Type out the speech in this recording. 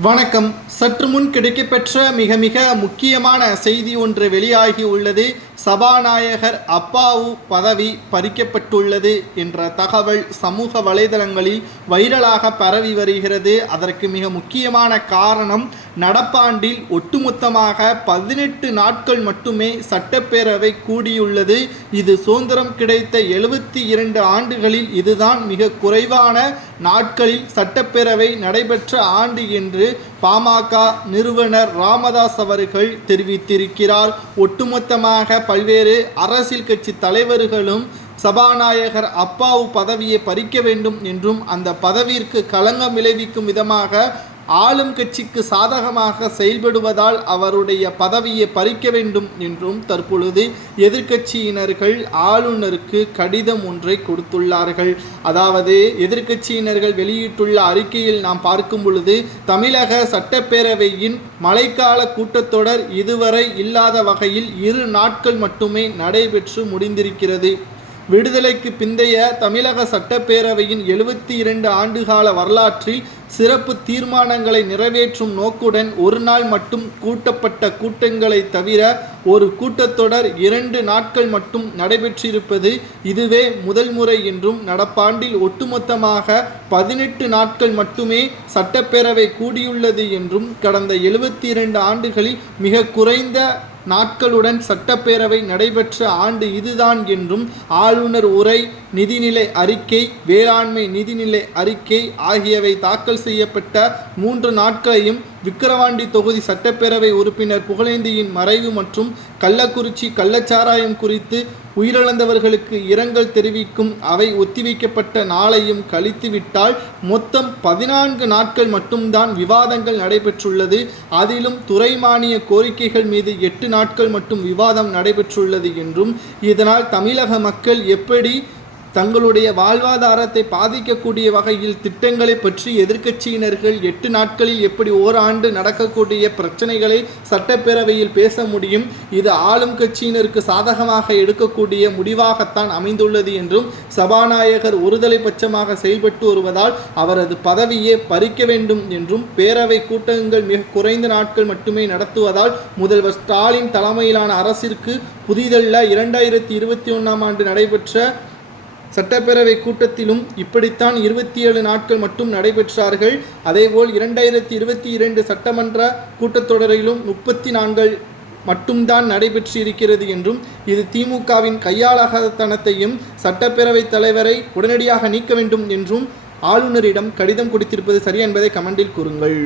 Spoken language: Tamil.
வணக்கம். சற்று முன் கிடைக்கப்பெற்ற மிக முக்கியமான செய்தி ஒன்று வெளியாகி உள்ளது. சபாநாயகர் அப்பாவு பதவி பறிக்கப்பட்டுள்ளது என்ற தகவல் சமூக வலைதளங்களில் வைரலாக பரவி வருகிறது. அதற்கு மிக முக்கியமான காரணம், நடப்பாண்டில் ஒட்டுமொத்தமாக 18 நாட்கள் மட்டுமே சட்டப்பேரவை கூடியுள்ளது. இது சுதந்திரம் கிடைத்த 72 ஆண்டுகளில் இதுதான் மிக குறைவான நாட்களில் சட்டப்பேரவை நடைபெற்ற ஆண்டு என்று பாமக நிறுவனர் ராமதாஸ் அவர்கள் தெரிவித்திருக்கிறார். ஒட்டுமொத்தமாக பல்வேறு அரசியல் கட்சி தலைவர்களும் சபாநாயகர் அப்பாவு பதவியை பறிக்க வேண்டும் என்றும் அந்த பதவிற்கு களங்கம் விளைவிக்கும் விதமாக ஆளும் கட்சிக்கு சாதகமாக செயல்படுவதால் அவருடைய பதவியை பறிக்க வேண்டும் என்றும் தற்பொழுது எதிர்க்கட்சியினர்கள் ஆளுநருக்கு கடிதம் ஒன்றை கொடுத்துள்ளார்கள். அதாவது எதிர்க்கட்சியினர்கள் வெளியிட்டுள்ள அறிக்கையில் நாம் பார்க்கும் பொழுது, தமிழக சட்டப்பேரவையின் மழைக்கால கூட்டத்தொடர் இதுவரை இல்லாத வகையில் 2 நாட்கள் மட்டுமே நடைபெற்று முடிந்திருக்கிறது. விடுதலைக்கு பிந்தைய தமிழக சட்டப்பேரவையின் 72 ஆண்டுகால வரலாற்றில் சிறப்பு தீர்மானங்களை நிறைவேற்றும் நோக்குடன் ஒரு நாள் மட்டும் கூட்டப்பட்ட கூட்டங்களை தவிர ஒரு கூட்டத்தொடர் 2 நாட்கள் மட்டும் நடைபெற்றிருப்பது இதுவே முதல் முறை என்றும், நடப்பாண்டில் ஒட்டுமொத்தமாக 18 நாட்கள் மட்டுமே சட்டப்பேரவை கூடியுள்ளது என்றும், கடந்த 72 ஆண்டுகளில் மிக குறைந்த நாட்களுடன் சட்டப்பேரவை நடைபெற்ற ஆண்டு இதுதான் என்றும், ஆளுநர் உரை, நிதிநிலை அறிக்கை, வேளாண்மை நிதிநிலை அறிக்கை ஆகியவை தாக்கல் செய்யப்பட்ட 3 நாட்களையும் விக்கிரவாண்டி தொகுதி சட்டப்பேரவை உறுப்பினர் புகழேந்தியின் மறைவு மற்றும் கள்ளக்குறிச்சி கள்ளச்சாராயம் குறித்து உயிரிழந்தவர்களுக்கு இரங்கல் தெரிவிக்கும் அவை ஒத்திவைக்கப்பட்ட நாளையும் கழித்துவிட்டால் மொத்தம் 14 நாட்கள் மட்டும்தான் விவாதங்கள் நடைபெற்றுள்ளது. அதிலும் துறை மானிய கோரிக்கைகள் மீது 8 நாட்கள் மட்டும் விவாதம் நடைபெற்றுள்ளது என்றும், இதனால் தமிழக மக்கள் எப்படி தங்களுடைய வாழ்வாதாரத்தை பாதிக்கக்கூடிய வகையில் திட்டங்களை பற்றி எதிர்க்கட்சியினர்கள் 8 நாட்களில் எப்படி ஓராண்டு நடக்கக்கூடிய பிரச்சனைகளை சட்டப்பேரவையில் பேச முடியும்? இது ஆளும் கட்சியினருக்கு சாதகமாக எடுக்கக்கூடிய முடிவாகத்தான் அமைந்துள்ளது என்றும், சபாநாயகர் ஒருதலை பட்சமாக செயல்பட்டு வருவதால் அவரது பதவியை பறிக்க வேண்டும் என்றும், பேரவை கூட்டங்கள் மிக குறைந்த நாட்கள் மட்டுமே நடத்துவதால் முதல்வர் ஸ்டாலின் தலைமையிலான அரசிற்கு புதிதல்ல. 2021ஆம் ஆண்டு நடைபெற்ற சட்டப்பேரவை கூட்டத்திலும் இப்படித்தான் 27 நாட்கள் மட்டும் நடைபெற்றார்கள். அதேபோல் 2022 சட்டமன்ற கூட்டத்தொடரிலும் 34 மட்டும்தான் நடைபெற்று இருக்கிறது என்றும், இது திமுகவின் கையாளாகத்தனத்தையும் சட்டப்பேரவைத் தலைவரை உடனடியாக நீக்க வேண்டும் என்றும் ஆளுநரிடம் கடிதம் கொடுத்திருப்பது சரி என்பதை கமெண்டில் கூறுங்கள்.